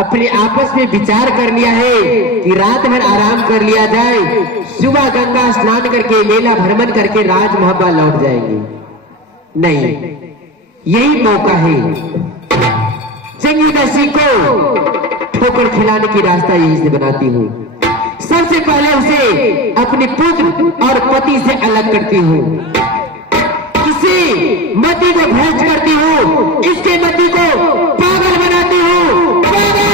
अपने आपस में विचार कर लिया है कि रात भर आराम कर लिया जाए, सुबह गंगा स्नान करके मेला भ्रमण करके राजमहल लौट जाएंगे। नहीं, यही मौका है। जंगीदा सिंह को ठोकर खिलाने की रास्ता यही से बनाती हूँ। सबसे पहले उसे अपने पुत्र और पति से अलग करती हूँ। इसी मति को भ्रष्ट करती हूँ, इसके मति को पागल बनाती हूँ। पागल!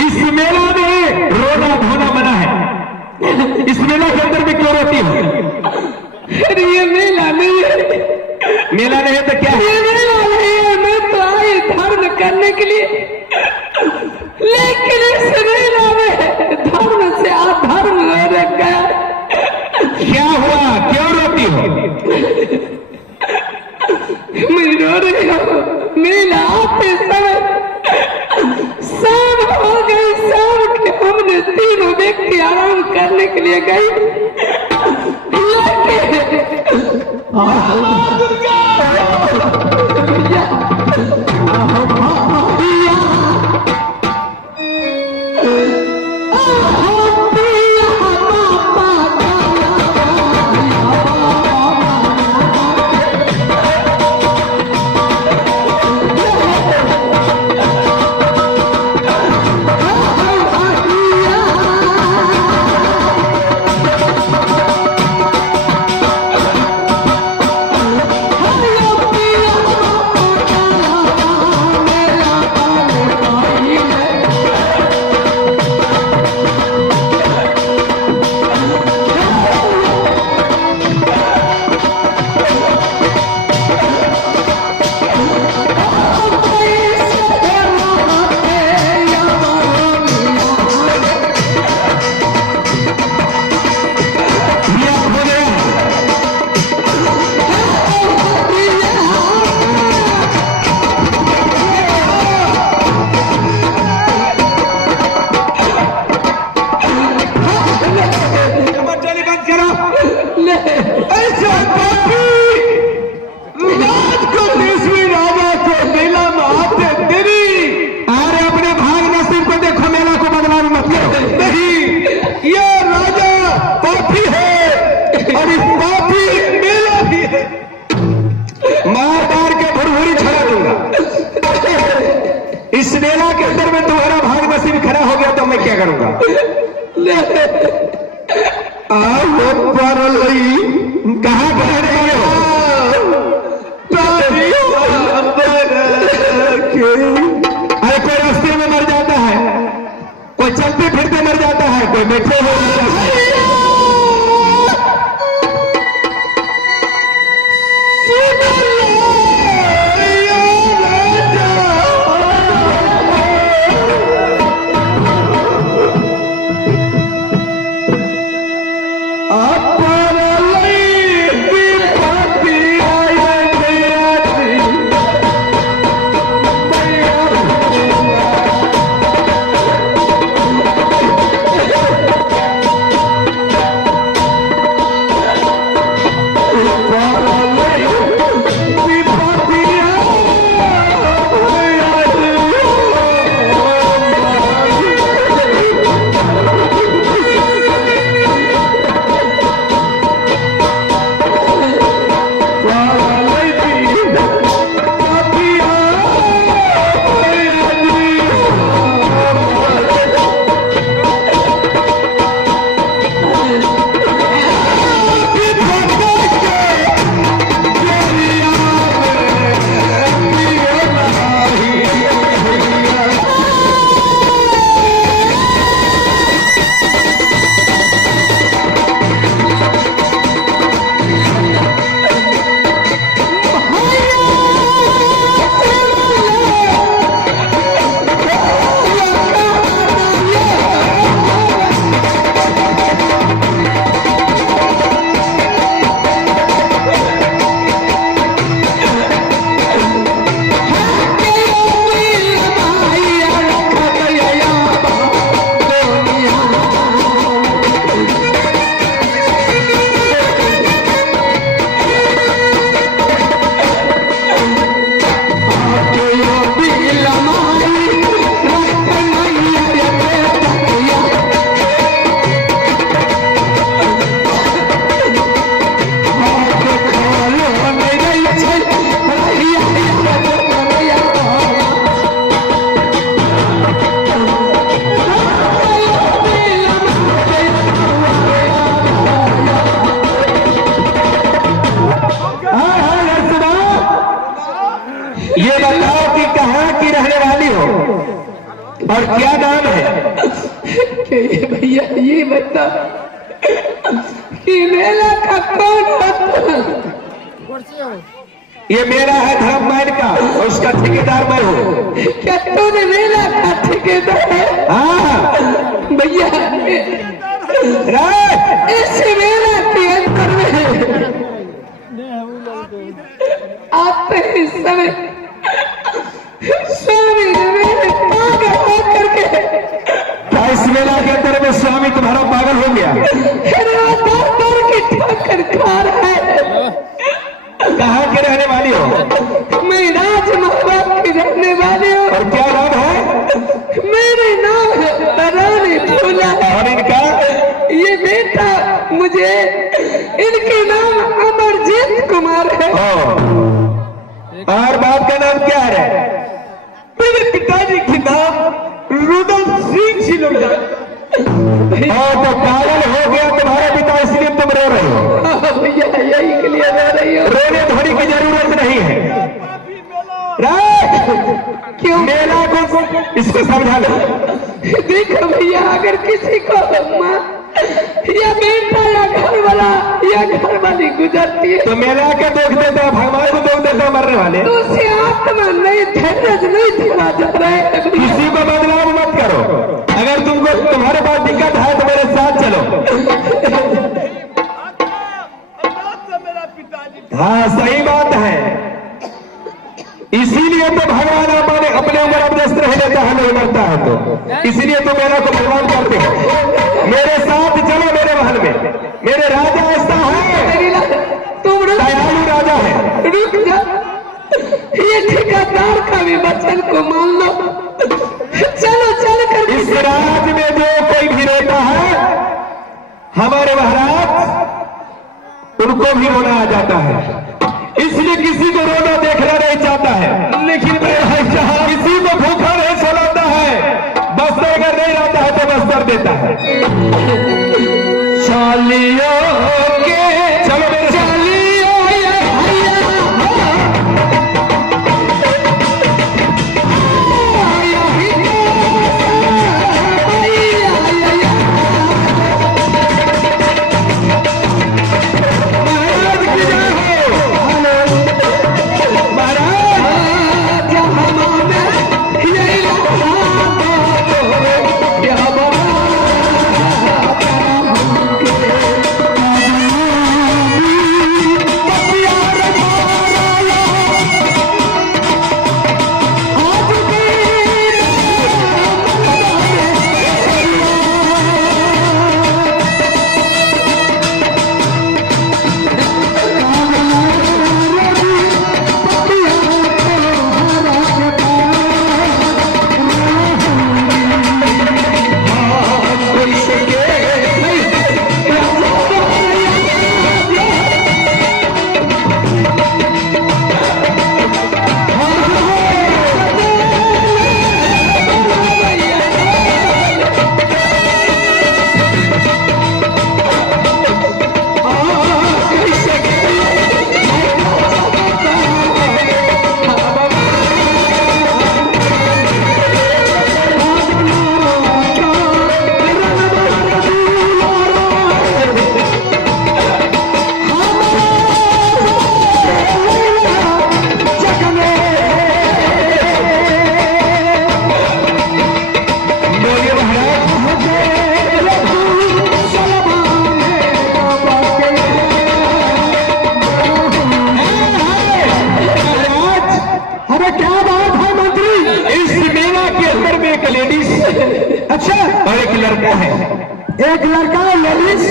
इस मेला में रोना धोना मना है। इस मेला के अंदर में क्यों रोती हो? अरे ये मेला नहीं है। मेला नहीं है तो क्या है? ये मेला नहीं है, मैं तो आई धर्म करने के लिए, लेकिन इस मेला में धर्म से अधर्म हो गया। क्या हुआ, क्यों रोती हो? मैं रो रही हूँ। मेला आते समय शाम हो गई, शाम के हमने तीनों व्यक्ति आराम करने के लिए गए, इस मेला के अंदर में तुम्हारा भाग नसीब खड़ा हो गया तो मैं क्या करूंगा? कहाँ कह रहे हो? अरे कोई रास्ते में मर जाता है, कोई चलते फिरते मर जाता है, कोई बैठे हुए मर जाता है। और क्या नाम है? कि भैया ये बता कि मेला का कौन होता? ये मेरा है धर्ममैन का और उसका ठेकेदार मैं हूँ। क्या तूने मेला का ठेकेदार है? हाँ भैया इस मेला के अंदर में आते ही समय स्वामी ने मेरे पागल होकर के क्या इस मेला के अंदर में स्वामी तुम्हारा पागल हो गया? दर की ठोकर खा रहा है। कहाँ के रहने वाली हो? मैं राज महबूब की रहने वाली हूँ। और क्या नाम है? मेरे नाम है रानी फूला। और इनका? ये बेटा मुझे इनके नाम अमरजीत कुमार है। और बाप का नाम क्या है? मेरे पिताजी के नाम रुदल सिंह जी लोग तो पागल हो गया तुम्हारा पिता इसलिए तुम रो रहे हो। भैया यही के लिए रो रही हो। रोने धोने की जरूरत नहीं है। क्यों? मेला को इसको समझा लो। देखो भैया अगर किसी को माँ या बेटा या घर वाला या घर वाली गुजरती है तो मेला के दुख देता है, भगवान को दुख देता है मरने वाले। तो उसे आत्मा नहीं धैर्य नहीं दिया जा रहा है। किसी को बदनाम मत करो। अगर तुमको तुम्हारे पास दिक्कत है तो मेरे साथ चलो। हाँ सही बात है। इसीलिए तो भगवान अपने ऊपर अपदस्त रह लेता है, नहीं मरता है तो। इसीलिए तो मेरा को भगवान करते हैं। मेरे साथ चलो मेरे महल में। मेरे राजा ऐसा है, तुम दयालु राजा है। रुक जा, ये ठेकेदार का भी वचन को मान लो। चलो चल कर इस राज में जो कोई भी रहता है हमारे महाराज उनको भी रोना आ जाता है। इसलिए किसी को रोना देखना नहीं चाहता है। लेकिन किसी को भूखा नहीं सुलाता है। बस्तर अगर नहीं रहता है तो बस्तर देता है। चालियों के चलो मेरे चालियों या लड़का है, एक लड़का लेडीज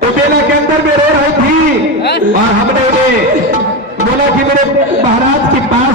तो मेला के अंदर में रो रही थी और हमने उन्हें बोला कि मेरे महाराज के पास